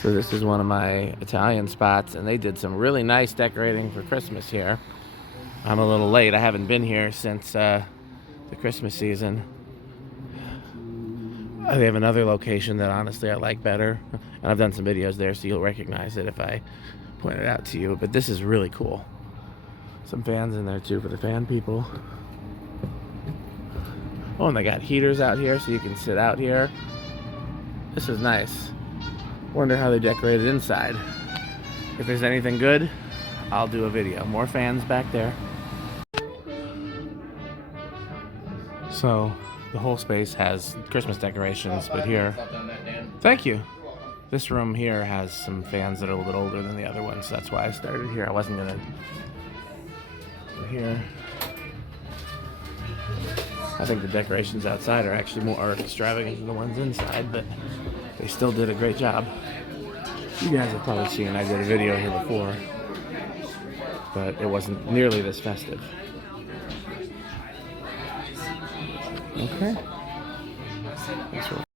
So this is one of my Italian spots, and they did some really nice decorating for Christmas here. I'm a little late. I haven't been here since the Christmas season. They have another location that honestly I like better, and I've done some videos there, so you'll recognize it if I point it out to you. But this is really cool. Some fans in there too for the fan people. Oh, and they got heaters out here so you can sit out here. This is nice. Wonder how they decorated inside. If there's anything good, I'll do a video. More fans back there. So the whole space has Christmas decorations, but here, thank you. This room here has some fans that are a little bit older than the other ones. So that's why I started here. I wasn't gonna. Here, I think the decorations outside are actually more extravagant than the ones inside, but they still did a great job. You guys have probably seen I did a video here before, but it wasn't nearly this festive. Okay. Thanks for